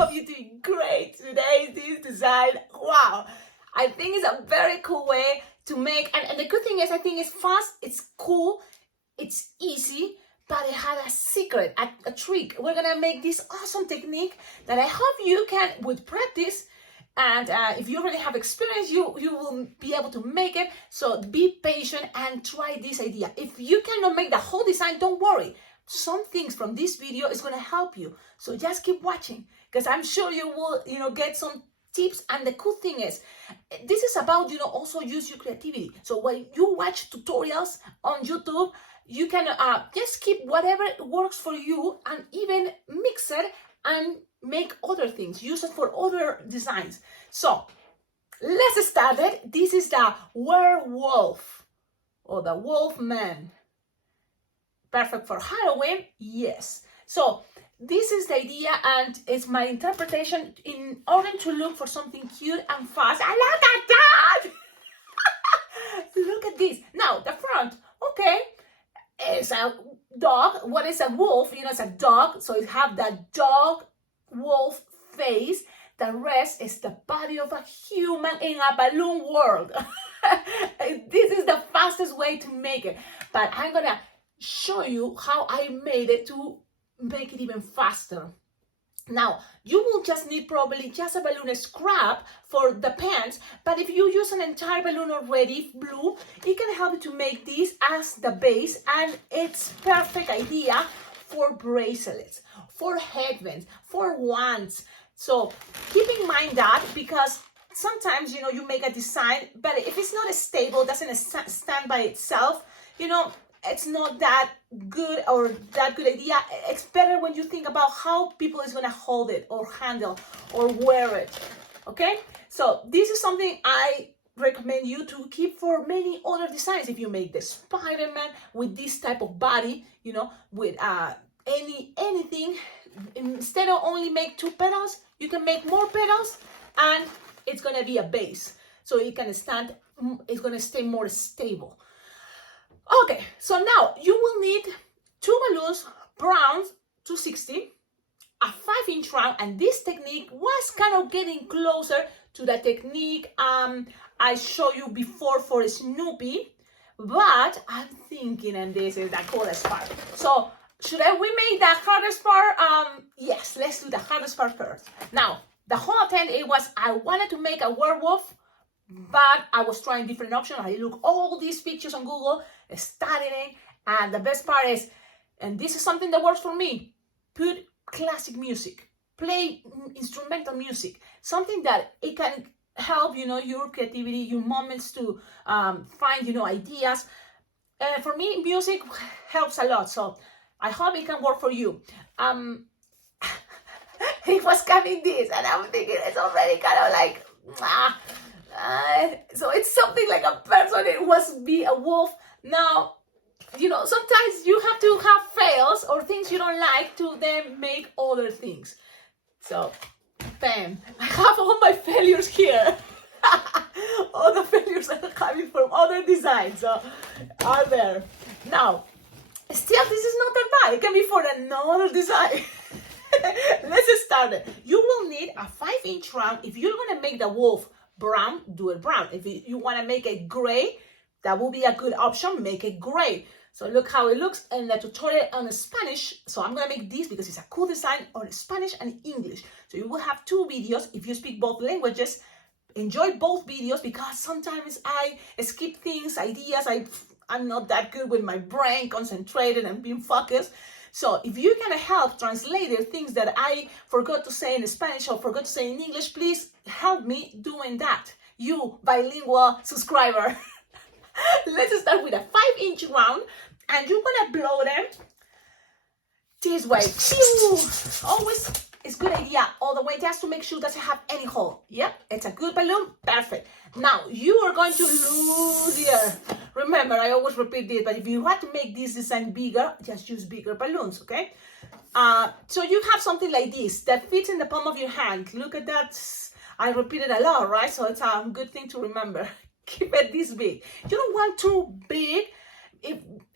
hope you're doing great today. This design, wow. I think it's a very cool way to make, and the good thing is I think it's fast, it's cool, it's easy, but it had a secret, a trick. We're gonna make this awesome technique that I hope you can, with practice, and if you already have experience, you will be able to make it. So be patient and try this idea. If you cannot make the whole design, don't worry. Some things from this video is going to help you. So just keep watching, because I'm sure you will, get some tips. And the cool thing is, this is about, also use your creativity. So when you watch tutorials on YouTube, you can just keep whatever works for you and even mix it and make other things, use it for other designs. So let's start it. This is the werewolf or the wolf man. Perfect for Halloween, yes. So this is the idea, and it's my interpretation in order to look for something cute and fast. I look at that. Look at this. Now the front, okay, it's a dog. What is a wolf? It's a dog, so it have that dog wolf face. The rest is the body of a human in a balloon world. This is the fastest way to make it, but I'm gonna show you how I made it to make it even faster. Now you will just need probably just a balloon scrap for the pants, but if you use an entire balloon already blue, it can help you to make this as the base, and it's perfect idea for bracelets, for headbands, for wands. So keep in mind that, because sometimes you make a design, but if it's not stable, doesn't stand by itself, it's not that good or that good idea. It's better when you think about how people is gonna hold it or handle or wear it. Okay, so this is something I recommend you to keep for many other designs. If you make the Spider-Man with this type of body, with anything, instead of only make 2 petals, you can make more petals, and it's gonna be a base, so it can stand. It's gonna stay more stable. Okay, so now you will need 2 balloons, browns, 260, a 5-inch round, and this technique was kind of getting closer to the technique I showed you before for Snoopy, but I'm thinking, and this is the coolest part. So we make the hardest part? Yes, let's do the hardest part first. Now, the whole attempt, I wanted to make a werewolf, but I was trying different options. I look all these pictures on Google, studying, and the best part is, and this is something that works for me, put classic music, play instrumental music, something that it can help, your creativity, your moments to find, ideas. For me, music helps a lot, so I hope it can work for you. It was coming this, and I'm thinking it's already kind of like, so it's something like a person. It was be a wolf. Now, sometimes you have to have fails or things you don't like to then make other things. So, bam, I have all my failures here. All the failures I'm having from other designs are there. Now, still, this is not that bad. It can be for another design. Let's start it. You will need a 5-inch round. If you're going to make the wolf brown, do it brown. If you want to make it gray, that will be a good option. Make it gray. So look how it looks in the tutorial on Spanish. So I'm going to make this because it's a cool design on Spanish and English. So you will have 2 videos. If you speak both languages, enjoy both videos, because sometimes I skip things, ideas. I'm not that good with my brain, concentrated and being focused. So if you can help translate the things that I forgot to say in Spanish or forgot to say in English, please help me doing that. You bilingual subscriber. Let's start with a 5-inch round, and you're gonna blow them this way. Always it's a good idea all the way, just to make sure it doesn't have any hole. Yep, it's a good balloon. Perfect. Now you are going to lose the air. Remember, I always repeat this, but if you want to make this design bigger, just use bigger balloons, okay? So you have something like this that fits in the palm of your hand. Look at that. I repeat it a lot, right? So it's a good thing to remember. Keep it this big. You don't want too big,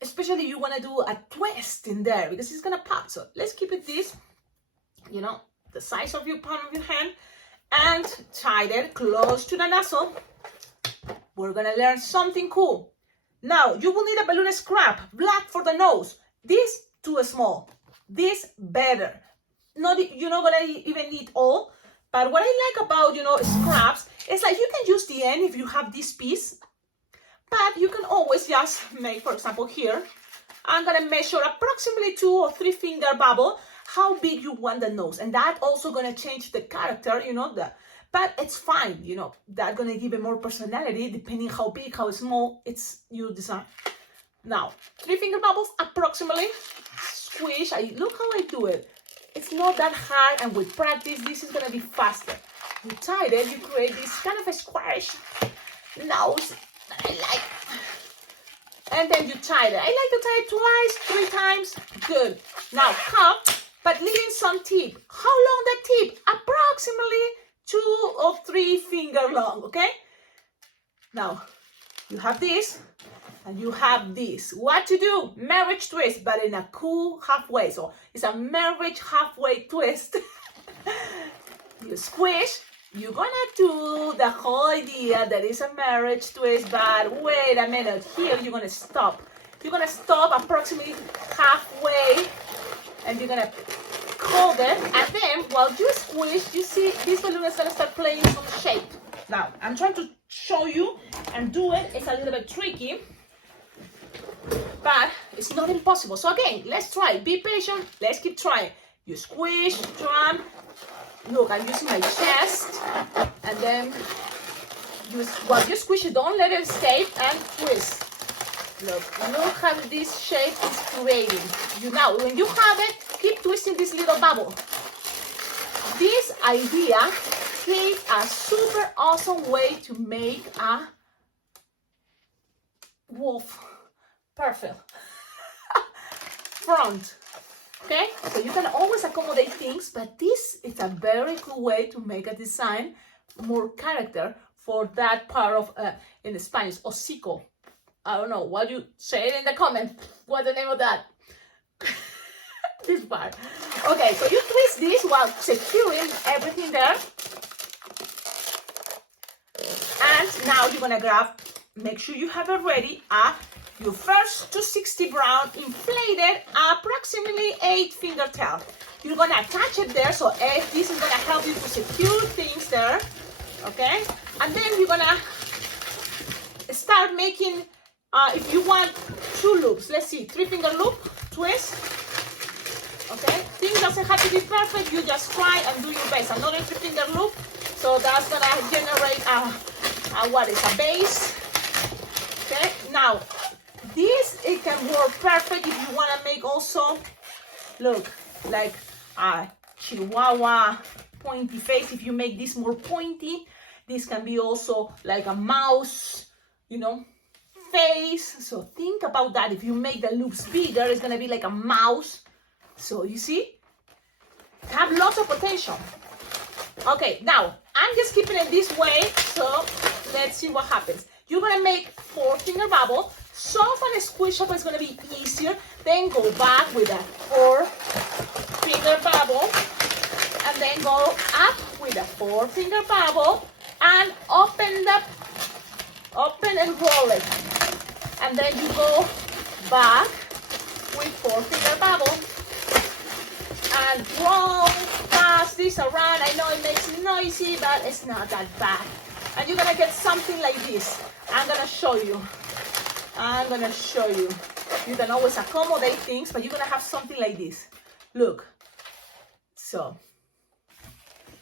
especially you want to do a twist in there, because it's gonna pop. So let's keep it this, the size of your palm of your hand, and tied it close to the nozzle. We're gonna learn something cool. Now, you will need a balloon scrap, black for the nose. This, too small. This, better. You're not gonna even need all, but what I like about, scraps is like you can use the end if you have this piece, but you can always just make, for example, here, I'm gonna measure approximately 2 or 3 finger bubble, how big you want the nose, and that also gonna change the character, but it's fine, that's gonna give it more personality depending how big, how small, it's your design. Now, 3 finger bubbles approximately, squish, look how I do it. It's not that hard, and with practice, this is gonna be faster. You tie it, you create this kind of a squarish nose that I like. And then you tie it. I like to tie it twice, 3 times, good. Now cut, but leaving some tip. How long the tip? Approximately 2 or 3 finger long, okay? Now, you have this, and you have this. What to do? Marriage twist, but in a cool halfway. So it's a marriage halfway twist. You squish. You're gonna do the whole idea that is a marriage twist, but wait a minute. Here you're gonna stop. You're gonna stop approximately halfway, and you're gonna hold it. And then while you squish, you see this balloon is gonna start playing some shape. Now I'm trying to show you and do it. It's a little bit tricky, but it's not impossible. So again, let's try. Be patient. Let's keep trying. You squish, drum. Look, I'm using my chest, and then while you squish it, don't let it escape, and twist. Look how this shape is creating. Now, when you have it, keep twisting this little bubble. This idea creates a super awesome way to make a wolf. Perfect. Front. Okay, so you can always accommodate things, but this is a very cool way to make a design more character for that part of, in Spanish, hocico. I don't know, what you say it in the comment. What's the name of that? This part. Okay, so you twist this while securing everything there. And now you're gonna grab, make sure you have it ready, your first 260 brown inflated approximately 8 finger tail. You're gonna attach it there, so this is gonna help you to secure things there, okay? And then you're gonna start making, if you want 2 loops, let's see, 3 finger loop, twist, okay? Things doesn't have to be perfect, you just try and do your best. Another 3 finger loop, so that's gonna generate a base, okay? Now, it can work perfect if you want to make also, look, like a chihuahua pointy face. If you make this more pointy, this can be also like a mouse, face. So think about that. If you make the loops bigger, it's going to be like a mouse. So you see, have lots of potential. Okay, now I'm just keeping it this way. So let's see what happens. You're going to make 4 finger bubble. Soft and squish up is going to be easier. Then go back with a 4 finger bubble. And then go up with a 4 finger bubble. And open and roll it. And then you go back with 4 finger bubble. And roll, pass this around. I know it makes noisy, but it's not that bad. And you're going to get something like this. I'm going to show you. You can always accommodate things, but you're going to have something like this. Look. So,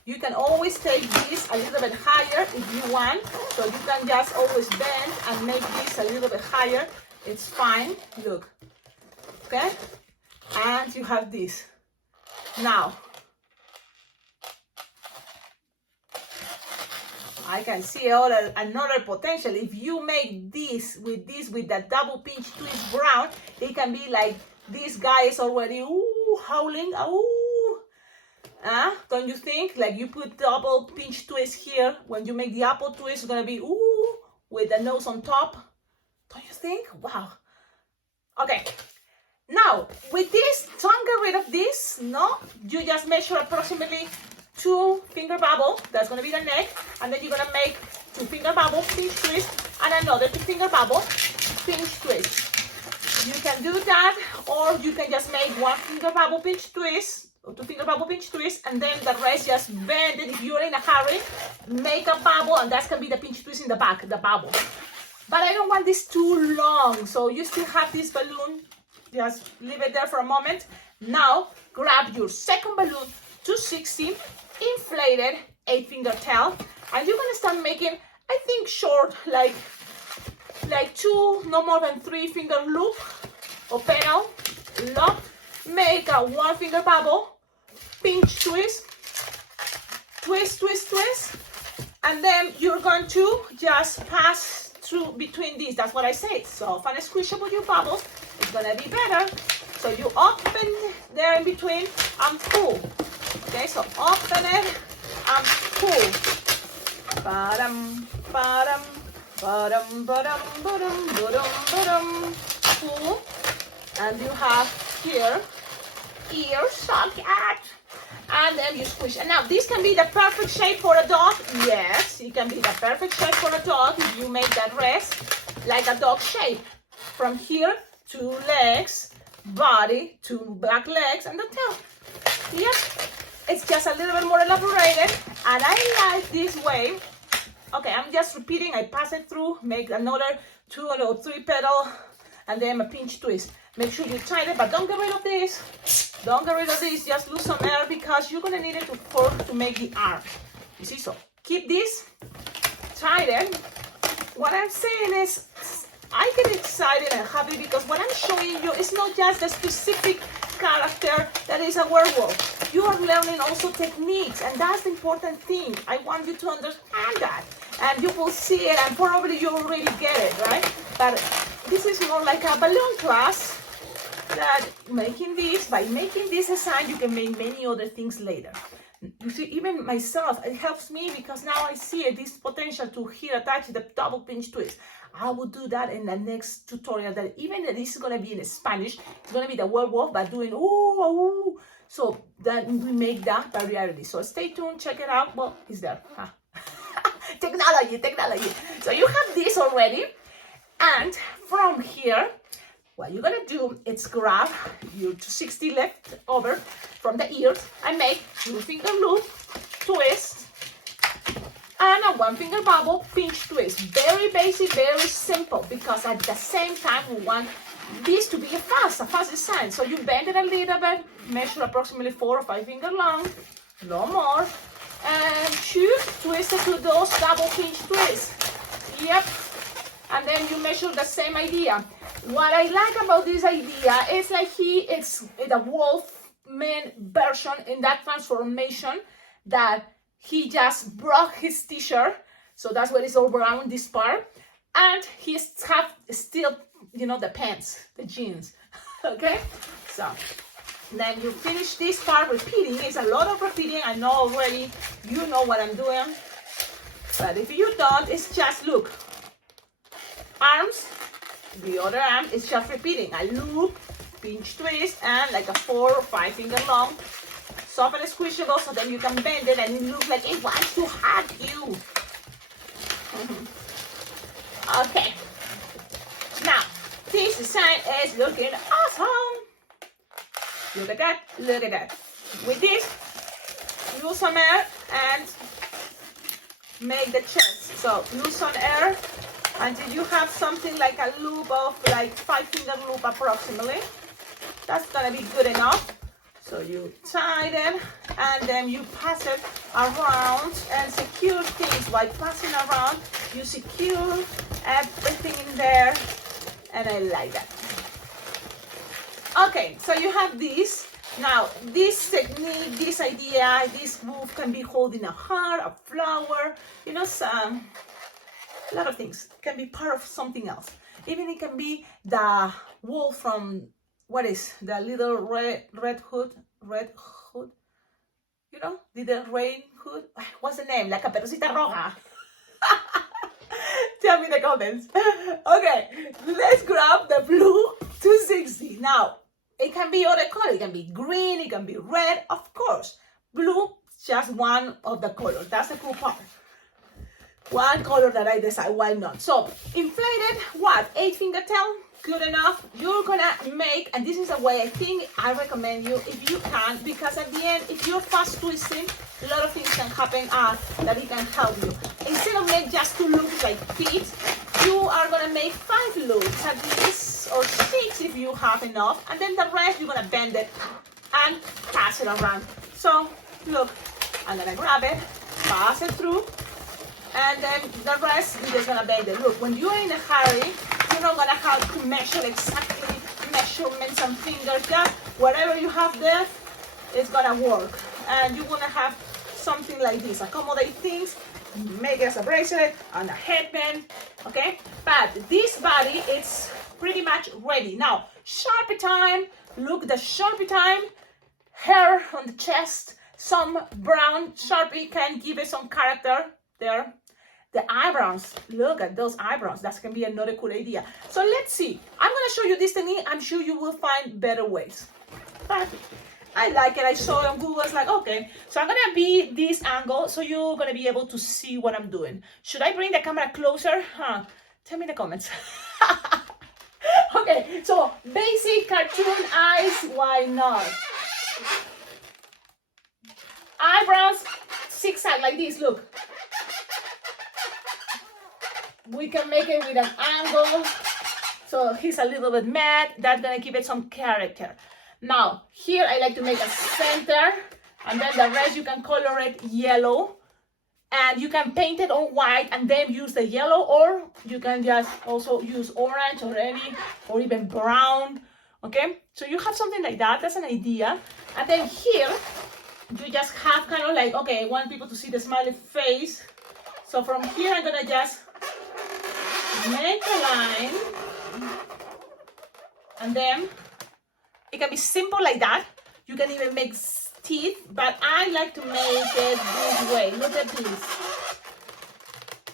you can always take this a little bit higher if you want. So, you can just always bend and make this a little bit higher. It's fine. Look. Okay? And you have this. Now, I can see another potential. If you make this with that double pinch twist brown, it can be like this guy is already howling. Don't you think? Like you put double pinch twist here. When you make the apple twist, it's gonna be with the nose on top. Don't you think? Wow. Okay. Now, with this, don't get rid of this, no? You just measure approximately 2 finger bubble, that's gonna be the neck, and then you're gonna make 2 finger bubble, pinch twist, and another 2 finger bubble, pinch twist. You can do that, or you can just make 1 finger bubble, pinch twist, or 2 finger bubble, pinch twist, and then the rest just bend it. If you're in a hurry, make a bubble, and that can be the pinch twist in the back, the bubble. But I don't want this too long, so you still have this balloon. Just leave it there for a moment. Now, grab your second balloon, 260, inflated 8-finger tail, and you're gonna start making, I think, short, like 2, no more than 3-finger loop or pedal, lock, make a 1-finger bubble, pinch twist, twist, twist, twist, and then you're going to just pass through between these. That's what I say. Soft and squishable your bubbles. It's gonna be better. So you open there in between and pull. Okay, so open it and pull. Ba-dum, ba-dum, ba-dum, ba-dum, ba-dum, ba-dum, ba-dum. Pull. And you have here ear socket. And then you squish. And now this can be the perfect shape for a dog. Yes, it can be the perfect shape for a dog if you make that rest like a dog shape. From here, 2 legs, body, 2 back legs, and the tail. Yep, it's just a little bit more elaborated, and I like this way. Okay, I'm just repeating. I pass it through, make another 2 or 3 pedal, and then a pinch twist. Make sure you tighten it, but don't get rid of this. Don't get rid of this. Just lose some air because you're gonna need it to make the arm. You see, so keep this tighten. What I'm saying is, I get excited and happy because what I'm showing you is not just a specific character that is a werewolf. You are learning also techniques, and that's the important thing. I want you to understand that, and you will see it, and probably you already get it, right? But this is more like a balloon class. That by making this a sign, you can make many other things later. You see, even myself, it helps me because now I see this potential to here attach the double pinch twist. I will do that in the next tutorial. That even this is gonna be in Spanish. It's gonna be the werewolf, but doing ooh, ooh. So that we make that variety. So stay tuned, check it out. Well, it's there. Huh? Technology. So you have this already, and from here, what you're gonna do is grab your 260 left over from the ears and make 2-finger loop, twist, and a 1-finger bubble, pinch twist. Very basic, very simple, because at the same time we want this to be a fast design. So you bend it a little bit, measure approximately 4 or 5 finger long, no more, and twist it to those double pinch twists. Yep. And then you measure the same idea. What I like about this idea is like it's the wolf man version in that transformation that he just broke his t-shirt. So that's what is all around this part. And he have still, the pants, the jeans. Okay? So then you finish this part repeating. It's a lot of repeating. I know already. You know what I'm doing. But if you don't, it's just look. Arms, the other arm is just repeating a loop, pinch twist, and like a 4 or 5 finger long, soft and squishable, so then you can bend it and it looks like it wants to hug you. Okay, now this design is looking awesome. Look at that, look at that. With this, lose some air and make the chest. So lose some air until you have something like a loop of like 5-finger loop approximately. That's gonna be good enough. So you tighten and then you pass it around and secure things. By passing around, you secure everything in there, and I like that. Okay, so you have this. Now, this technique, this idea, this wolf can be holding a heart, a flower, a lot of things. It can be part of something else. Even it can be the wolf from, what is, the little red hood? Little rain hood? What's the name? La Caperucita Roja. Tell me in the comments. Okay, let's grab the blue 260. Now, It can be other color. It can be green, it can be red, of course. Blue, just one of the colors. That's the cool part. One color that I decide, why not? So, inflated, what? 8-finger tail? Good enough. You're gonna make, and this is a way I recommend you, if you can, because at the end, if you're fast twisting, a lot of things can happen that it can help you. Instead of make just 2 loops like feet, you are gonna make 5 loops at least, or 6 if you have enough, and then the rest you're gonna bend it and pass it around. So, look, I'm gonna grab it, pass it through, and then the rest you're just gonna bend it. Look, when you're in a hurry, you're not gonna have to measure exactly measurements and fingers. Just whatever you have there is gonna work, and you're gonna have something like this. Accommodate things, make it as a bracelet and a headband, okay? But this body is pretty much ready. Now, Sharpie time. Look, the Sharpie time. Hair on the chest, some brown Sharpie can give it some character there. The eyebrows, look at those eyebrows. That can be another cool idea. So let's see. I'm gonna show you this technique. I'm sure you will find better ways. But I like it. I saw it on Google. It's like, okay. So I'm gonna be this angle so you're gonna be able to see what I'm doing. Should I bring the camera closer? Tell me in the comments. Okay, so basic cartoon eyes, why not? Eyebrows, zigzag like this, look. We can make it with an angle. So he's a little bit mad. That's gonna give it some character. Now, here I like to make a center, and then the rest you can color it yellow. And you can paint it on white and then use the yellow, or you can just also use orange or any, or even brown, okay? So you have something like that, that's an idea. And then here, you just have kind of like, okay, I want people to see the smiley face. So from here, I'm gonna just make a line. And then it can be simple like that. You can even make teeth, but I like to make it this way. Look at this.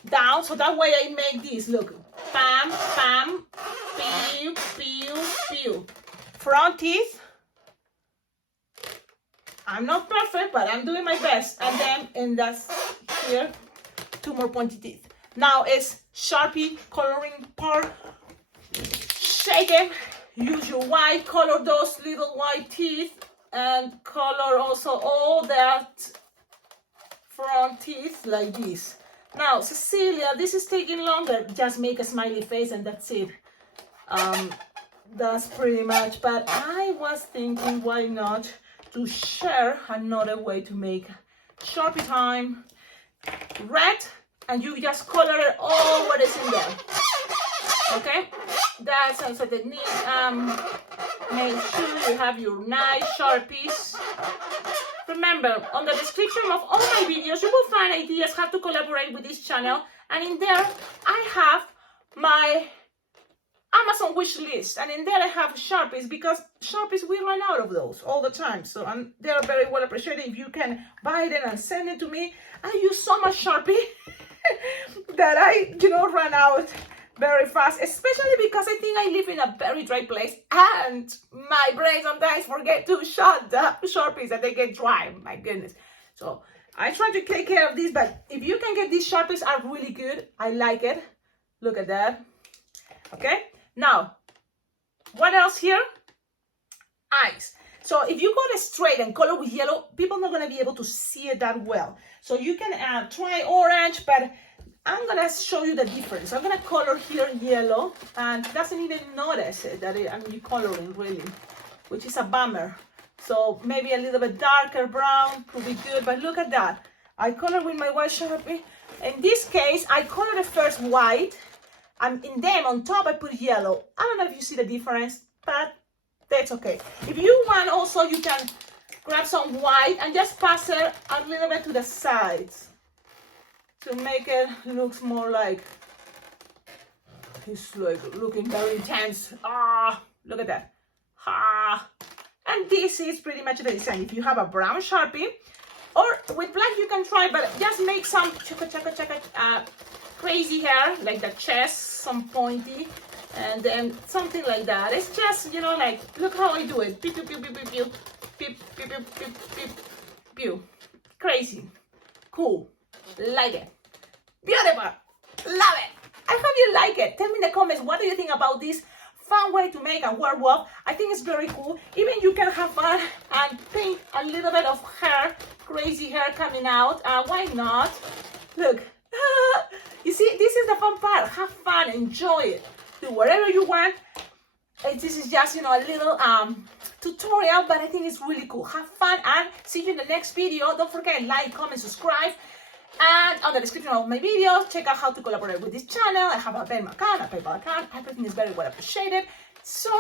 Down, so that way I make this. Look. Pam, pam, pew, pew, pew. Front teeth. I'm not perfect, but I'm doing my best. And then in that here, 2 more pointy teeth. Now it's Sharpie coloring part. Shake it. Use your white, color those little white teeth. And color also all that front teeth like this. Now, Cecilia, this is taking longer. Just make a smiley face and that's it. That's pretty much. But I was thinking, why not to share another way to make Sharpie time red, and you just color it all what is in there. Okay, that's also the technique. Make sure you have your nice Sharpies. Remember, on the description of all my videos, you will find ideas how to collaborate with this channel. And in there, I have my Amazon wish list. And in there, I have Sharpies, because Sharpies, we run out of those all the time. So they are very well appreciated. If you can buy them and send it to me. I use so much Sharpie that I, run out very fast, especially because I think I live in a very dry place and my brain sometimes forget to shut the Sharpies and they get dry. My goodness. So I try to take care of this, but if you can get these Sharpies are really good. I like it. Look at that. Okay. Now, what else here? Eyes. So if you go straight and color with yellow, people are not going to be able to see it that well. So you can try orange, but I'm gonna show you the difference. I'm gonna color here yellow, and doesn't even notice it that I'm coloring really, which is a bummer. So maybe a little bit darker brown could be good, but look at that. I color with my white Sharpie. In this case, I color the first white, and in them on top I put yellow. I don't know if you see the difference, but that's okay. If you want also, you can grab some white and just pass it a little bit to the sides to make it look more like it's like looking very intense. Look at that. And this is pretty much the design. If you have a brown Sharpie, or with black you can try, but just make some crazy hair, like the chest, some pointy, and then something like that. It's just, you know, like, look how I do it. Pew, pew, pew, pew, pew, pew, pew, pew, pew, pew, pew, pew. Crazy. Cool. Like it. Beautiful. Love it. I hope you like it. Tell me in the comments, what do you think about this fun way to make a werewolf? I think it's very cool. Even you can have fun and paint a little bit of hair, crazy hair coming out. Why not? Look. You see, this is the fun part. Have fun, enjoy it. Do whatever you want. This is just, you know, a little tutorial, but I think it's really cool. Have fun and see you in the next video. Don't forget, like, comment, subscribe. And on the description of my video, check out how to collaborate with this channel. I have a Venmo account, a PayPal account. Everything is very well appreciated. So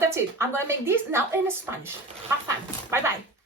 that's it. I'm going to make this now in Spanish. Have fun. Bye-bye.